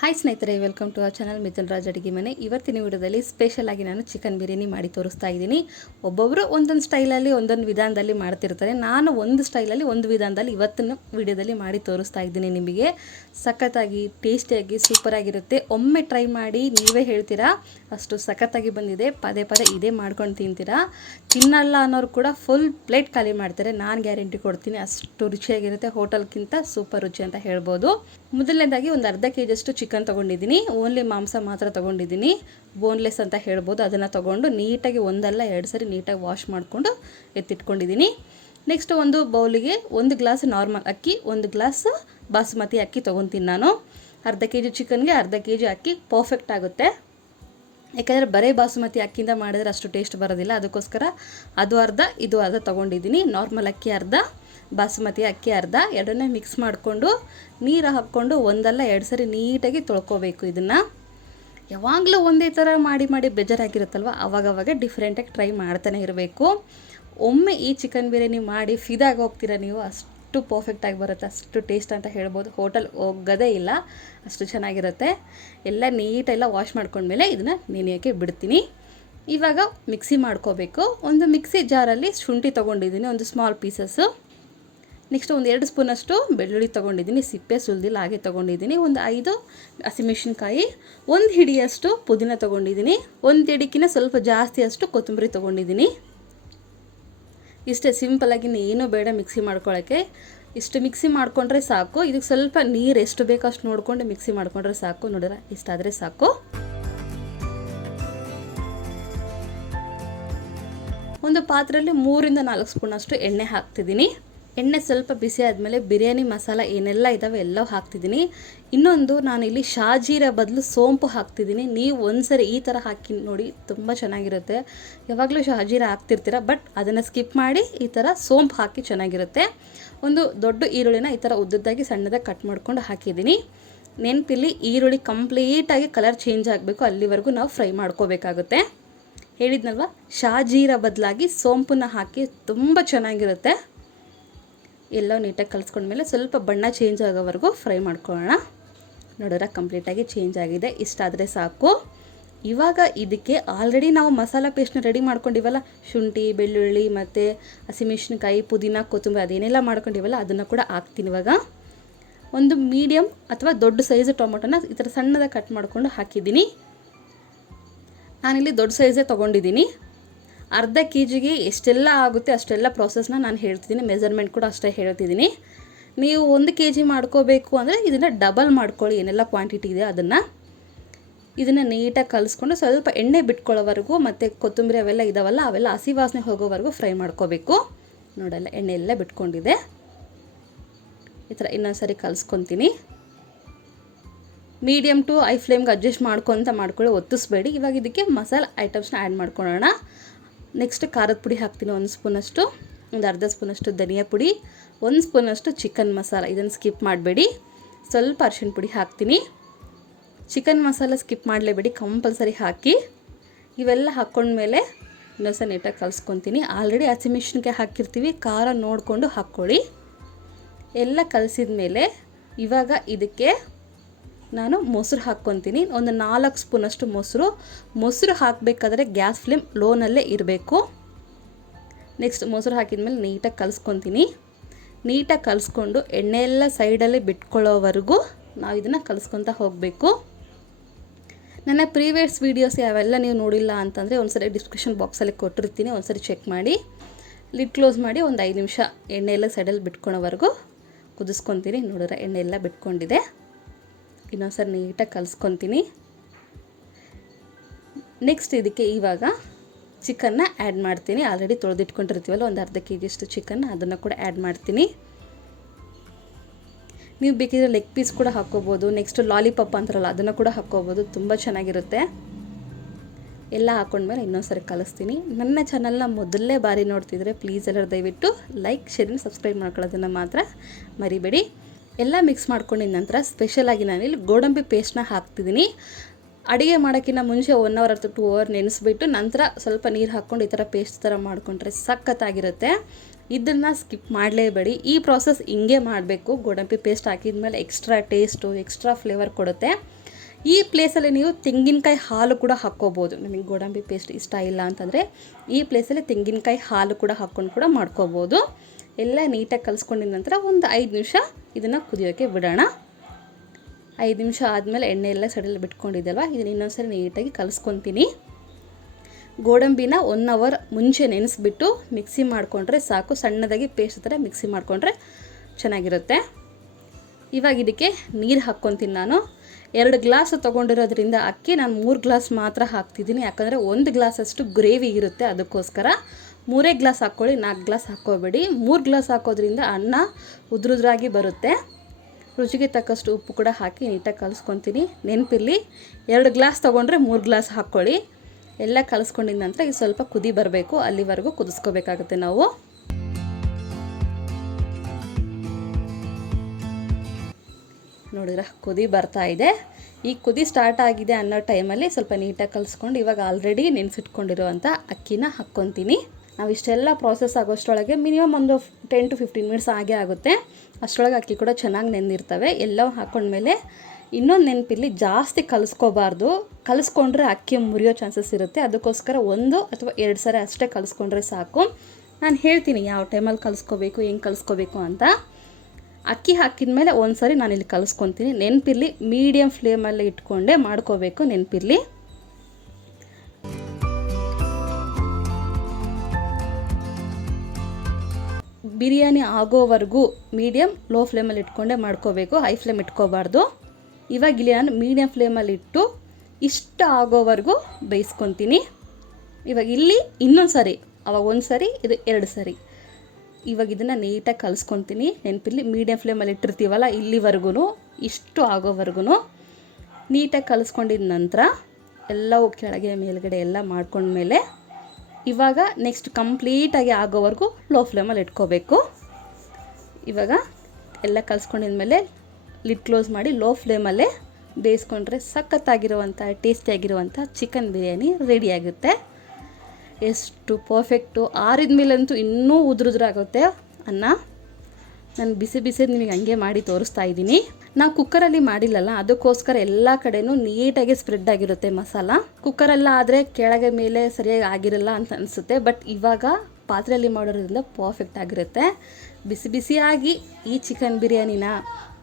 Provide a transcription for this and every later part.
Hi ಸ್ನೇಹಿತರೆ welcome to our channel Mithun Raj ಅಡುಗೆ ಮನೆ. ಇವತ್ತಿನ ವಿಡಿಯೋದಲ್ಲಿ ಸ್ಪೆಷಲ್ ಆಗಿ ನಾನು ಚಿಕನ್ ಬಿರಿಯಾನಿ ಮಾಡಿ ತೋರಿಸ್ತಾ ಇದ್ದೀನಿ. ಒಬ್ಬೊಬ್ಬರು ಒಂದೊಂದು ಸ್ಟೈಲಲ್ಲಿ ಒಂದೊಂದು ವಿಧಾನದಲ್ಲಿ ಮಾಡ್ತಿರ್ತಾರೆ. ನಾನು ಒಂದು ಸ್ಟೈಲಲ್ಲಿ ಒಂದು ವಿಧಾನದಲ್ಲಿ ಇವತ್ತಿನ ವಿಡಿಯೋದಲ್ಲಿ ಮಾಡಿ ತೋರಿಸ್ತಾ ಇದ್ದೀನಿ ನಿಮಗೆ. ಸಖತ್ತಾಗಿ ಟೇಸ್ಟಿಯಾಗಿ ಸೂಪರಾಗಿರುತ್ತೆ ಒಮ್ಮೆ ಟ್ರೈ ಮಾಡಿ ನೀವೇ ಹೇಳ್ತೀರಾ? ಅಷ್ಟು ಸಖತ್ತಾಗಿ ಬಂದಿದೆ. ಪದೇ ಪದೇ ಇದೇ ಮಾಡ್ಕೊಂಡು ತಿಂತೀರಾ? ತಿನ್ನಲ್ಲ ಅನ್ನೋರು ಕೂಡ ಫುಲ್ ಪ್ಲೇಟ್ ಖಾಲಿ ಮಾಡ್ತಾರೆ. ನಾನು ಗ್ಯಾರಂಟಿ ಕೊಡ್ತೀನಿ. ಅಷ್ಟು ರುಚಿಯಾಗಿರುತ್ತೆ. ಹೋಟೆಲ್ಗಿಂತ ಸೂಪರ್ ರುಚಿ ಅಂತ ಹೇಳ್ಬೋದು. ಮೊದಲನೇದಾಗಿ ಒಂದು ಅರ್ಧ ಕೆ ಜಿಯಷ್ಟು ಚಿಕನ್ ತೊಗೊಂಡಿದ್ದೀನಿ. ಓನ್ಲಿ ಮಾಂಸ ಮಾತ್ರ ತೊಗೊಂಡಿದ್ದೀನಿ. ಬೋನ್ಲೆಸ್ ಅಂತ ಹೇಳ್ಬೋದು. ಅದನ್ನು ತೊಗೊಂಡು ನೀಟಾಗಿ ಒಂದಲ್ಲ ಎರಡು ಸರಿ ನೀಟಾಗಿ ವಾಶ್ ಮಾಡಿಕೊಂಡು ಎತ್ತಿಟ್ಕೊಂಡಿದ್ದೀನಿ. ನೆಕ್ಸ್ಟ್ ಒಂದು ಬೌಲಿಗೆ ಒಂದು ಗ್ಲಾಸ್ ನಾರ್ಮಲ್ ಅಕ್ಕಿ, ಒಂದು ಗ್ಲಾಸ್ ಬಾಸುಮತಿ ಅಕ್ಕಿ ತೊಗೊತೀನಿ ನಾನು. ಅರ್ಧ ಕೆ ಜಿ ಚಿಕನ್ಗೆ ಅರ್ಧ ಕೆ ಜಿ ಅಕ್ಕಿ ಪರ್ಫೆಕ್ಟ್ ಆಗುತ್ತೆ. ಯಾಕೆಂದರೆ ಬರೀ ಬಾಸುಮತಿ ಅಕ್ಕಿಯಿಂದ ಮಾಡಿದ್ರೆ ಅಷ್ಟು ಟೇಸ್ಟ್ ಬರೋದಿಲ್ಲ. ಅದಕ್ಕೋಸ್ಕರ ಅದು ಅರ್ಧ, ಇದು ಅರ್ಧ ತೊಗೊಂಡಿದ್ದೀನಿ. ನಾರ್ಮಲ್ ಅಕ್ಕಿ ಅರ್ಧ. ಬಾಸುಮತಿ ಅಕ್ಕಿ ಅರ್ಧ, ಎರಡನ್ನೇ ಮಿಕ್ಸ್ ಮಾಡಿಕೊಂಡು ನೀರು ಹಾಕ್ಕೊಂಡು ಒಂದಲ್ಲ ಎರಡು ಸರಿ ನೀಟಾಗಿ ತೊಳ್ಕೊಬೇಕು ಇದನ್ನು. ಯಾವಾಗಲೂ ಒಂದೇ ಥರ ಮಾಡಿ ಮಾಡಿ ಬೇಜಾರಾಗಿರುತ್ತಲ್ವ? ಅವಾಗವಾಗ ಡಿಫ್ರೆಂಟಾಗಿ ಟ್ರೈ ಮಾಡ್ತಾನೆ ಇರಬೇಕು. ಒಮ್ಮೆ ಈ ಚಿಕನ್ ಬಿರಿಯಾನಿ ಮಾಡಿ ಫಿದಾಗಿ ಹೋಗ್ತೀರಾ ನೀವು? ಅಷ್ಟು ಪರ್ಫೆಕ್ಟಾಗಿ ಬರುತ್ತೆ, ಅಷ್ಟು ಟೇಸ್ಟ್ ಅಂತ ಹೇಳ್ಬೋದು. ಹೋಟೆಲ್ ಹೋಗೋದೇ ಇಲ್ಲ, ಅಷ್ಟು ಚೆನ್ನಾಗಿರುತ್ತೆ. ಎಲ್ಲ ನೀಟೆಲ್ಲ ವಾಶ್ ಮಾಡ್ಕೊಂಡ್ಮೇಲೆ ಇದನ್ನು ನೆನೆಯೋಕ್ಕೆ ಬಿಡ್ತೀನಿ. ಇವಾಗ ಮಿಕ್ಸಿ ಮಾಡ್ಕೋಬೇಕು. ಒಂದು ಮಿಕ್ಸಿ ಜಾರಲ್ಲಿ ಶುಂಠಿ ತೊಗೊಂಡಿದ್ದೀನಿ, ಒಂದು ಸ್ಮಾಲ್ ಪೀಸಸ್ಸು ನೆಕ್ಸ್ಟ್ ಒಂದು ಎರಡು ಸ್ಪೂನಷ್ಟು ಬೆಳ್ಳುಳ್ಳಿ ತೊಗೊಂಡಿದ್ದೀನಿ, ಸಿಪ್ಪೆ ಸುಲಿದಿಲ್ಲ ಹಾಗೆ ತೊಗೊಂಡಿದ್ದೀನಿ. ಒಂದು ಐದು ಹಸಿಮೆಣ್ಸಿನ್ಕಾಯಿ ಒಂದು ಹಿಡಿಯಷ್ಟು ಪುದೀನ ತೊಗೊಂಡಿದ್ದೀನಿ. ಒಂದು ಹಿಡಿಕಿನ ಸ್ವಲ್ಪ ಜಾಸ್ತಿ ಅಷ್ಟು ಕೊತ್ತಂಬರಿ ತೊಗೊಂಡಿದ್ದೀನಿ. ಇಷ್ಟೇ ಸಿಂಪಲಾಗಿ ಏನೂ ಬೇಡ ಮಿಕ್ಸಿ ಮಾಡ್ಕೊಳ್ಳೋಕ್ಕೆ ಇಷ್ಟು ಮಿಕ್ಸಿ ಮಾಡಿಕೊಂಡ್ರೆ ಸಾಕು. ಇದಕ್ಕೆ ಸ್ವಲ್ಪ ನೀರು ಎಷ್ಟು ಬೇಕೋ ಅಷ್ಟು ನೋಡಿಕೊಂಡು ಮಿಕ್ಸಿ ಮಾಡಿಕೊಂಡ್ರೆ ಸಾಕು. ನೋಡಿದ್ರೆ ಇಷ್ಟಾದರೆ ಸಾಕು. ಒಂದು ಪಾತ್ರೆಯಲ್ಲಿ ಮೂರಿಂದ ನಾಲ್ಕು ಸ್ಪೂನಷ್ಟು ಎಣ್ಣೆ ಹಾಕ್ತಿದ್ದೀನಿ. ಎಣ್ಣೆ ಸ್ವಲ್ಪ ಬಿಸಿ ಆದಮೇಲೆ ಬಿರಿಯಾನಿ, ಮಸಾಲ ಏನೆಲ್ಲ ಇದ್ದಾವೆ ಎಲ್ಲವೂ ಹಾಕ್ತಿದ್ದೀನಿ. ಇನ್ನೊಂದು ನಾನು ಇಲ್ಲಿ ಶಾಜೀರ ಬದಲು ಸೋಂಪು ಹಾಕ್ತಿದ್ದೀನಿ. ನೀವು ಒಂದ್ಸರಿ ಈ ಥರ ಹಾಕಿ ನೋಡಿ, ತುಂಬ ಚೆನ್ನಾಗಿರುತ್ತೆ. ಯಾವಾಗಲೂ ಶಾಜೀರ ಹಾಕ್ತಿರ್ತೀರ, ಬಟ್ ಅದನ್ನು ಸ್ಕಿಪ್ ಮಾಡಿ ಈ ಥರ ಸೋಂಪು ಹಾಕಿ ಚೆನ್ನಾಗಿರುತ್ತೆ. ಒಂದು ದೊಡ್ಡ ಈರುಳ್ಳಿನ ಈ ಥರ ಉದ್ದದ್ದಾಗಿ ಸಣ್ಣದಾಗಿ ಕಟ್ ಮಾಡ್ಕೊಂಡು ಹಾಕಿದ್ದೀನಿ. ನೆನಪಿಲ್ಲಿ ಈರುಳ್ಳಿ ಕಂಪ್ಲೀಟಾಗಿ ಕಲರ್ ಚೇಂಜ್ ಆಗಬೇಕು. ಅಲ್ಲಿವರೆಗೂ ನಾವು ಫ್ರೈ ಮಾಡ್ಕೋಬೇಕಾಗುತ್ತೆ. ಹೇಳಿದ್ನಲ್ವ? ಶಾಜೀರ ಬದಲಾಗಿ ಸೋಂಪನ್ನು ಹಾಕಿ ತುಂಬ ಚೆನ್ನಾಗಿರುತ್ತೆ. ಎಲ್ಲ ನೀಟಾಗಿ ಕಲಿಸ್ಕೊಂಡ್ಮೇಲೆ ಸ್ವಲ್ಪ ಬಣ್ಣ ಚೇಂಜ್ ಆಗೋವರೆಗೂ ಫ್ರೈ ಮಾಡ್ಕೊಳ್ಳೋಣ. ನೋಡೋರ ಕಂಪ್ಲೀಟಾಗಿ ಚೇಂಜ್ ಆಗಿದೆ. ಇಷ್ಟಾದರೆ ಸಾಕು. ಇವಾಗ ಇದಕ್ಕೆ ಆಲ್ರೆಡಿ ನಾವು ಮಸಾಲ ಪೇಸ್ಟ್ನ ರೆಡಿ ಮಾಡ್ಕೊಂಡಿವಲ್ಲ, ಶುಂಠಿ, ಬೆಳ್ಳುಳ್ಳಿ ಮತ್ತು ಹಸಿಮೆಣ್ಸಿನ್ಕಾಯಿ, ಪುದೀನ, ಕೊತ್ತಂಬರಿ ಅದೇನೆಲ್ಲ ಮಾಡ್ಕೊಂಡಿವಲ್ಲ, ಅದನ್ನು ಕೂಡ ಹಾಕ್ತೀನಿ ಇವಾಗ. ಒಂದು ಮೀಡಿಯಮ್ ಅಥವಾ ದೊಡ್ಡ ಸೈಜ್ ಟೊಮೊಟೊನ ಈ ಥರ ಸಣ್ಣದಾಗಿ ಕಟ್ ಮಾಡಿಕೊಂಡು ಹಾಕಿದ್ದೀನಿ. ನಾನಿಲ್ಲಿ ದೊಡ್ಡ ಸೈಜೇ ತೊಗೊಂಡಿದ್ದೀನಿ. ಅರ್ಧ ಕೆ ಜಿಗೆ ಎಷ್ಟೆಲ್ಲ ಆಗುತ್ತೆ ಅಷ್ಟೆಲ್ಲ ಪ್ರಾಸೆಸ್ನ ನಾನು ಹೇಳ್ತಿದ್ದೀನಿ. ಮೆಜರ್ಮೆಂಟ್ ಕೂಡ ಅಷ್ಟೇ ಹೇಳ್ತಿದ್ದೀನಿ. ನೀವು ಒಂದು ಕೆ ಜಿ ಮಾಡ್ಕೋಬೇಕು ಅಂದರೆ ಇದನ್ನು ಡಬಲ್ ಮಾಡ್ಕೊಳ್ಳಿ. ಏನೆಲ್ಲ ಕ್ವಾಂಟಿಟಿ ಇದೆ ಅದನ್ನು. ಇದನ್ನು ನೀಟಾಗಿ ಕಲಿಸ್ಕೊಂಡು ಸ್ವಲ್ಪ ಎಣ್ಣೆ ಬಿಟ್ಕೊಳ್ಳೋವರೆಗೂ ಮತ್ತು ಕೊತ್ತಂಬರಿ ಅವೆಲ್ಲ ಇದಾವಲ್ಲ, ಅವೆಲ್ಲ ಹಸಿ ವಾಸನೆ ಹೋಗೋವರೆಗೂ ಫ್ರೈ ಮಾಡ್ಕೋಬೇಕು. ನೋಡಲ್ಲ, ಎಣ್ಣೆ ಎಲ್ಲ ಬಿಟ್ಕೊಂಡಿದೆ. ಈ ಥರ ಇನ್ನೊಂದು ಸರಿ ಕಲಿಸ್ಕೊತೀನಿ ಮೀಡಿಯಮ್ ಟು ಐ ಫ್ಲೇಮ್ಗೆ ಅಡ್ಜಸ್ಟ್ ಮಾಡ್ಕೊತ ಮಾಡ್ಕೊಳ್ಳಿ. ಒತ್ತಿಸ್ಬೇಡಿ. ಇವಾಗ ಇದಕ್ಕೆ ಮಸಾಲೆ ಐಟಮ್ಸ್ನ ಆ್ಯಡ್ ಮಾಡ್ಕೊಳ್ಳೋಣ. ನೆಕ್ಸ್ಟ್ ಖಾರದ ಪುಡಿ ಹಾಕ್ತೀನಿ ಒಂದು ಸ್ಪೂನಷ್ಟು, ಒಂದು ಅರ್ಧ ಸ್ಪೂನಷ್ಟು ಧನಿಯಾ ಪುಡಿ, ಒಂದು ಸ್ಪೂನಷ್ಟು ಚಿಕನ್ ಮಸಾಲ. ಇದನ್ನು ಸ್ಕಿಪ್ ಮಾಡಬೇಡಿ. ಸ್ವಲ್ಪ ಅರ್ಶಿಣ ಪುಡಿ ಹಾಕ್ತೀನಿ. ಚಿಕನ್ ಮಸಾಲ ಸ್ಕಿಪ್ ಮಾಡಲೇಬೇಡಿ ಕಂಪಲ್ಸರಿ ಹಾಕಿ. ಇವೆಲ್ಲ ಹಾಕ್ಕೊಂಡ್ಮೇಲೆ ಇನ್ನೊಂದ್ಸ ನೀಟಾಗಿ ಕಲಿಸ್ಕೊತೀನಿ. ಆಲ್ರೆಡಿ ಹಸಿಮೆಣ್ಸಿನ್ಕಾಯಿ ಹಾಕಿರ್ತೀವಿ, ಖಾರ ನೋಡಿಕೊಂಡು ಹಾಕ್ಕೊಳ್ಳಿ. ಎಲ್ಲ ಕಲಸಿದ ಮೇಲೆ ಇವಾಗ ಇದಕ್ಕೆ ನಾನು ಮೊಸರು ಹಾಕ್ಕೊತೀನಿ. ಒಂದು ನಾಲ್ಕು ಸ್ಪೂನಷ್ಟು ಮೊಸರು. ಮೊಸರು ಹಾಕಬೇಕಾದ್ರೆ ಗ್ಯಾಸ್ ಫ್ಲೇಮ್ ಲೋನಲ್ಲೇ ಇರಬೇಕು. ನೆಕ್ಸ್ಟ್ ಮೊಸರು ಹಾಕಿದ್ಮೇಲೆ ನೀಟಾಗಿ ಕಲಿಸ್ಕೊತೀನಿ. ನೀಟಾಗಿ ಕಲಿಸ್ಕೊಂಡು ಎಣ್ಣೆ ಎಲ್ಲ ಸೈಡಲ್ಲೇ ಬಿಟ್ಕೊಳ್ಳೋವರೆಗೂ ನಾವು ಇದನ್ನು ಕಲಿಸ್ಕೊತ ಹೋಗಬೇಕು. ನನ್ನ ಪ್ರೀವಿಯಸ್ ವೀಡಿಯೋಸ್ ಯಾವೆಲ್ಲ ನೀವು ನೋಡಿಲ್ಲ ಅಂತಂದರೆ ಒಂದ್ಸರಿ ಡಿಸ್ಕ್ರಿಪ್ಷನ್ ಬಾಕ್ಸಲ್ಲಿ ಕೊಟ್ಟಿರ್ತೀನಿ. ಒಂದ್ಸರಿ ಚೆಕ್ ಮಾಡಿ. ಲಿಡ್ ಕ್ಲೋಸ್ ಮಾಡಿ ಒಂದು ಐದು ನಿಮಿಷ ಎಣ್ಣೆ ಎಲ್ಲ ಸೈಡಲ್ಲಿ ಬಿಟ್ಕೊಳೋವರೆಗೂ ಕುದಿಸ್ಕೊತೀನಿ. ನೋಡಿದ್ರೆ ಎಣ್ಣೆ ಎಲ್ಲ ಬಿಟ್ಕೊಂಡಿದೆ. ಇನ್ನೊಂದ್ಸರಿ ನೀಟಾಗಿ ಕಲಿಸ್ಕೊತೀನಿ. ನೆಕ್ಸ್ಟ್ ಇದಕ್ಕೆ ಇವಾಗ ಚಿಕನ್ನ ಆ್ಯಡ್ ಮಾಡ್ತೀನಿ. ಆಲ್ರೆಡಿ ತೊಳೆದಿಟ್ಕೊಂಡಿರ್ತೀವಲ್ಲ, ಒಂದು ಅರ್ಧ ಕೆ ಜಿಯಷ್ಟು ಚಿಕನ್ ಅದನ್ನು ಕೂಡ ಆ್ಯಡ್ ಮಾಡ್ತೀನಿ. ನೀವು ಬೇಕಿದ್ರೆ ಲೆಗ್ ಪೀಸ್ ಕೂಡ ಹಾಕ್ಕೋಬೋದು. ನೆಕ್ಸ್ಟ್ ಲಾಲಿಪಾಪ್ ಅಂತಾರಲ್ಲ, ಅದನ್ನು ಕೂಡ ಹಾಕ್ಕೋಬೋದು. ತುಂಬ ಚೆನ್ನಾಗಿರುತ್ತೆ. ಎಲ್ಲ ಹಾಕೊಂಡ್ಮೇಲೆ ಇನ್ನೊಂದು ಸರಿ ಕಲಿಸ್ತೀನಿ. ನನ್ನ ಚಾನಲ್ನ ಮೊದಲನೇ ಬಾರಿ ನೋಡ್ತಿದ್ರೆ ಪ್ಲೀಸ್ ಎಲ್ಲರೂ ದಯವಿಟ್ಟು ಲೈಕ್ ಶೇರ್ ಸಬ್ಸ್ಕ್ರೈಬ್ ಮಾಡ್ಕೊಳ್ಳೋದನ್ನು ಮಾತ್ರ ಮರಿಬೇಡಿ. ಎಲ್ಲ ಮಿಕ್ಸ್ ಮಾಡ್ಕೊಂಡಿದ ನಂತರ ಸ್ಪೆಷಲಾಗಿ ನಾನಿಲ್ಲಿ ಗೋಡಂಬಿ ಪೇಸ್ಟ್ನ ಹಾಕ್ತಿದ್ದೀನಿ ಅಡುಗೆ ಮಾಡೋಕ್ಕಿಂತ ಮುಂಚೆ ಒನ್ ಅವರ್ ಅಥವಾ ಟೂ ಅವರ್ ನೆನೆಸ್ಬಿಟ್ಟು ನಂತರ ಸ್ವಲ್ಪ ನೀರು ಹಾಕ್ಕೊಂಡು ಈ ಥರ ಪೇಸ್ಟ್ ಥರ ಮಾಡಿಕೊಂಡ್ರೆ ಸಖತ್ತಾಗಿರುತ್ತೆ. ಇದನ್ನು ಸ್ಕಿಪ್ ಮಾಡಲೇಬೇಡಿ. ಈ ಪ್ರಾಸೆಸ್ ಹಿಂಗೆ ಮಾಡಬೇಕು. ಗೋಡಂಬಿ ಪೇಸ್ಟ್ ಹಾಕಿದ ಮೇಲೆ ಎಕ್ಸ್ಟ್ರಾ ಟೇಸ್ಟು ಎಕ್ಸ್ಟ್ರಾ ಫ್ಲೇವರ್ ಕೊಡುತ್ತೆ. ಈ ಪ್ಲೇಸಲ್ಲಿ ನೀವು ತೆಂಗಿನಕಾಯಿ ಹಾಲು ಕೂಡ ಹಾಕ್ಕೋಬೋದು. ನಿಮಗೆ ಗೋಡಂಬಿ ಪೇಸ್ಟ್ ಇಷ್ಟ ಇಲ್ಲ ಅಂತಂದರೆ ಈ ಪ್ಲೇಸಲ್ಲಿ ತೆಂಗಿನಕಾಯಿ ಹಾಲು ಕೂಡ ಹಾಕ್ಕೊಂಡು ಕೂಡ ಮಾಡ್ಕೋಬೋದು. ಎಲ್ಲ ನೀಟಾಗಿ ಕಲಿಸ್ಕೊಂಡಿದ ನಂತರ ಒಂದು ಐದು ನಿಮಿಷ ಇದನ್ನು ಕುದಿಯೋಕ್ಕೆ ಬಿಡೋಣ. ಐದು ನಿಮಿಷ ಆದಮೇಲೆ ಎಣ್ಣೆ ಎಲ್ಲ ಸಡಲ್ ಬಿಟ್ಕೊಂಡಿದ್ದಲ್ವ ಇದನ್ನ ಇನ್ನೊಂದ್ಸರಿ ನೀಟಾಗಿ ಕಲಿಸ್ಕೊತೀನಿ. ಗೋಡಂಬಿನ ಒನ್ ಅವರ್ ಮುಂಚೆ ನೆನೆಸ್ಬಿಟ್ಟು ಮಿಕ್ಸಿ ಮಾಡಿಕೊಂಡ್ರೆ ಸಾಕು. ಸಣ್ಣದಾಗಿ ಪೇಸ್ಟ್ ಥರ ಮಿಕ್ಸಿ ಮಾಡಿಕೊಂಡ್ರೆ ಚೆನ್ನಾಗಿರುತ್ತೆ. ಇವಾಗ ಇದಕ್ಕೆ ನೀರು ಹಾಕ್ಕೊತೀನಿ ನಾನು. ಎರಡು ಗ್ಲಾಸ್ ತೊಗೊಂಡಿರೋದ್ರಿಂದ ಅಕ್ಕಿ, ನಾನು ಮೂರು ಗ್ಲಾಸ್ ಮಾತ್ರ ಹಾಕ್ತಿದ್ದೀನಿ. ಯಾಕಂದರೆ ಒಂದು ಗ್ಲಾಸಷ್ಟು ಗ್ರೇವಿ ಇರುತ್ತೆ ಅದಕ್ಕೋಸ್ಕರ. ಮೂರೇ ಗ್ಲಾಸ್ ಹಾಕ್ಕೊಳ್ಳಿ, ನಾಲ್ಕು ಗ್ಲಾಸ್ ಹಾಕ್ಕೋಬೇಡಿ. ಮೂರು ಗ್ಲಾಸ್ ಹಾಕೋದ್ರಿಂದ ಅನ್ನ ಉದ್ರುದ್ರಾಗಿ ಬರುತ್ತೆ. ರುಚಿಗೆ ತಕ್ಕಷ್ಟು ಉಪ್ಪು ಕೂಡ ಹಾಕಿ ನೀಟಾಗಿ ಕಲಿಸ್ಕೊತೀನಿ. ನೆನಪಿರಲಿ, ಎರಡು ಗ್ಲಾಸ್ ತೊಗೊಂಡ್ರೆ ಮೂರು ಗ್ಲಾಸ್ ಹಾಕ್ಕೊಳ್ಳಿ. ಎಲ್ಲ ಕಲಿಸ್ಕೊಂಡಿದ ನಂತರ ಇದು ಸ್ವಲ್ಪ ಕುದಿ ಬರಬೇಕು, ಅಲ್ಲಿವರೆಗೂ ಕುದಿಸ್ಕೋಬೇಕಾಗುತ್ತೆ ನಾವು. ನೋಡಿದ್ರ, ಕುದಿ ಬರ್ತಾ ಇದೆ. ಈ ಕುದಿ ಸ್ಟಾರ್ಟ್ ಆಗಿದೆ ಅನ್ನೋ ಟೈಮಲ್ಲಿ ಸ್ವಲ್ಪ ನೀಟಾಗಿ ಕಲಿಸ್ಕೊಂಡು ಇವಾಗ ಆಲ್ರೆಡಿ ನೆನೆಸಿಟ್ಕೊಂಡಿರುವಂಥ ಅಕ್ಕಿನ ಹಾಕ್ಕೊತೀನಿ. ನಾವು ಇಷ್ಟೆಲ್ಲ ಪ್ರಾಸೆಸ್ ಆಗೋಷ್ಟರೊಳಗೆ ಮಿನಿಮಮ್ ಒಂದು ಟೆನ್ ಟು ಫಿಫ್ಟೀನ್ ಮಿನಿಟ್ಸ್ ಆಗೇ ಆಗುತ್ತೆ. ಅಷ್ಟರೊಳಗೆ ಅಕ್ಕಿ ಕೂಡ ಚೆನ್ನಾಗಿ ನೆಂದಿರ್ತವೆ. ಎಲ್ಲವೂ ಹಾಕ್ಕೊಂಡ್ಮೇಲೆ ಇನ್ನೊಂದು ನೆನಪಿಲ್ಲಿ ಜಾಸ್ತಿ ಕಲಿಸ್ಕೋಬಾರ್ದು. ಕಲಿಸ್ಕೊಂಡ್ರೆ ಅಕ್ಕಿ ಮುರಿಯೋ ಚಾನ್ಸಸ್ ಇರುತ್ತೆ. ಅದಕ್ಕೋಸ್ಕರ ಒಂದು ಅಥವಾ ಎರಡು ಸರಿ ಅಷ್ಟೇ ಕಲಿಸ್ಕೊಂಡ್ರೆ ಸಾಕು. ನಾನು ಹೇಳ್ತೀನಿ ಯಾವ ಟೈಮಲ್ಲಿ ಕಲಿಸ್ಕೋಬೇಕು ಹೆಂಗೆ ಕಲಿಸ್ಕೋಬೇಕು ಅಂತ. ಅಕ್ಕಿ ಹಾಕಿದ ಮೇಲೆ ಒಂದು ಸರಿ ನಾನಿಲ್ಲಿ ಕಲಿಸ್ಕೊತೀನಿ. ನೆನಪಿರಲಿ ಮೀಡಿಯಮ್ ಫ್ಲೇಮಲ್ಲಿ ಇಟ್ಕೊಂಡೇ ಮಾಡ್ಕೋಬೇಕು ನೆನಪಿರಲಿ. ಬಿರಿಯಾನಿ ಆಗೋವರೆಗೂ ಮೀಡಿಯಮ್ ಲೋ ಫ್ಲೇಮಲ್ಲಿ ಇಟ್ಕೊಂಡೆ ಮಾಡ್ಕೋಬೇಕು. ಹೈ ಫ್ಲೇಮ್ ಇಟ್ಕೋಬಾರ್ದು. ಇವಾಗ ಇಲ್ಲಿ ನಾನು ಮೀಡಿಯಮ್ ಫ್ಲೇಮಲ್ಲಿ ಇಟ್ಟು ಇಷ್ಟ ಆಗೋವರೆಗೂ ಬೇಯಿಸ್ಕೊತೀನಿ. ಇವಾಗ ಇಲ್ಲಿ ಇನ್ನೊಂದು ಸರಿ, ಅವಾಗ ಒಂದು ಸರಿ, ಇದು ಎರಡು ಸರಿ. ಇವಾಗ ಇದನ್ನು ನೀಟಾಗಿ ಕಲಿಸ್ಕೊತೀನಿ. ನೆನಪಿಲ್ಲಿ ಮೀಡಿಯಮ್ ಫ್ಲೇಮಲ್ಲಿ ಇಟ್ಟಿರ್ತೀವಲ್ಲ ಇಲ್ಲಿವರೆಗೂ ಇಷ್ಟು ಆಗೋವರೆಗೂ ನೀಟಾಗಿ ಕಲಿಸ್ಕೊಂಡಿದ ನಂತರ, ಎಲ್ಲವೂ ಕೆಳಗೆ, ಮೇಲುಗಡೆ ಎಲ್ಲ ಮಾಡ್ಕೊಂಡ್ಮೇಲೆ ಇವಾಗ ನೆಕ್ಸ್ಟ್ ಕಂಪ್ಲೀಟಾಗಿ ಆಗೋವರೆಗೂ ಲೋ ಫ್ಲೇಮಲ್ಲಿ ಇಟ್ಕೋಬೇಕು. ಇವಾಗ ಎಲ್ಲ ಕಲಿಸ್ಕೊಂಡಿದ್ಮೇಲೆ ಲಿಡ್ ಕ್ಲೋಸ್ ಮಾಡಿ ಲೋ ಫ್ಲೇಮಲ್ಲೇ ಬೇಯಿಸ್ಕೊಂಡ್ರೆ ಸಖತ್ತಾಗಿರುವಂಥ ಟೇಸ್ಟಿಯಾಗಿರುವಂಥ ಚಿಕನ್ ಬಿರಿಯಾನಿ ರೆಡಿಯಾಗುತ್ತೆ ಎಷ್ಟು ಪರ್ಫೆಕ್ಟು ಆರಿದ ಮೇಲಂತೂ ಇನ್ನೂ ಉದುರುದ್ರಾಗುತ್ತೆ ಅನ್ನ. ನಾನು ಬಿಸಿ ಬಿಸಿ ನಿಮಗೆ ಹಂಗೆ ಮಾಡಿ ತೋರಿಸ್ತಾ ಇದ್ದೀನಿ. ನಾವು ಕುಕ್ಕರಲ್ಲಿ ಮಾಡಿಲ್ಲಲ್ಲ, ಅದಕ್ಕೋಸ್ಕರ ಎಲ್ಲ ಕಡೆನೂ ನೀಟಾಗಿ ಸ್ಪ್ರೆಡ್ ಆಗಿರುತ್ತೆ ಮಸಾಲ. ಕುಕ್ಕರೆಲ್ಲ ಆದರೆ ಕೆಳಗೆ ಮೇಲೆ ಸರಿಯಾಗಿ ಆಗಿರಲ್ಲ ಅಂತ ಅನಿಸುತ್ತೆ ಬಟ್ ಇವಾಗ ಪಾತ್ರೆಯಲ್ಲಿ ಮಾಡೋದ್ರಿಂದ ಪರ್ಫೆಕ್ಟ್ ಆಗಿರುತ್ತೆ. ಬಿಸಿ ಬಿಸಿಯಾಗಿ ಈ ಚಿಕನ್ ಬಿರಿಯಾನಿನ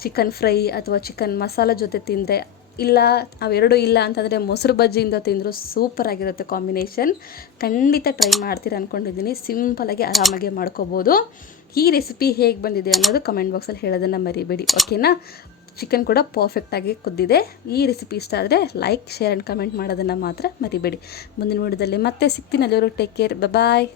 ಚಿಕನ್ ಫ್ರೈ ಅಥವಾ ಚಿಕನ್ ಮಸಾಲ ಜೊತೆ ತಿಂದರೆ ಇಲ್ಲ, ಅವೆರಡೂ ಇಲ್ಲ ಅಂತಂದರೆ ಮೊಸರು ಬಜ್ಜಿಯಿಂದ ತಿಂದರೂ ಸೂಪರ್ ಆಗಿರುತ್ತೆ ಕಾಂಬಿನೇಷನ್ ಖಂಡಿತ ಟ್ರೈ ಮಾಡ್ತೀರ ಅಂದ್ಕೊಂಡಿದ್ದೀನಿ ಸಿಂಪಲಾಗಿ ಆರಾಮಾಗಿ ಮಾಡ್ಕೋಬೋದು. ಈ ರೆಸಿಪಿ ಹೇಗೆ ಬಂದಿದೆ ಅನ್ನೋದು ಕಮೆಂಟ್ ಬಾಕ್ಸಲ್ಲಿ ಹೇಳೋದನ್ನು ಮರಿಬೇಡಿ ಓಕೆನಾ ಚಿಕನ್ ಕೂಡ ಪರ್ಫೆಕ್ಟಾಗಿ ಕುದ್ದಿದೆ. ಈ ರೆಸಿಪಿ ಇಷ್ಟ ಆದರೆ ಲೈಕ್ ಶೇರ್ ಆ್ಯಂಡ್ ಕಮೆಂಟ್ ಮಾಡೋದನ್ನು ಮಾತ್ರ ಮರಿಬೇಡಿ. ಮುಂದಿನ ವಿಡಿಯೋದಲ್ಲಿ ಮತ್ತೆ ಸಿಗ್ತೀನಿ. ಅಲ್ಲಿವರೆಗೂ ಟೇಕ್ ಕೇರ್ ಬಾಯ್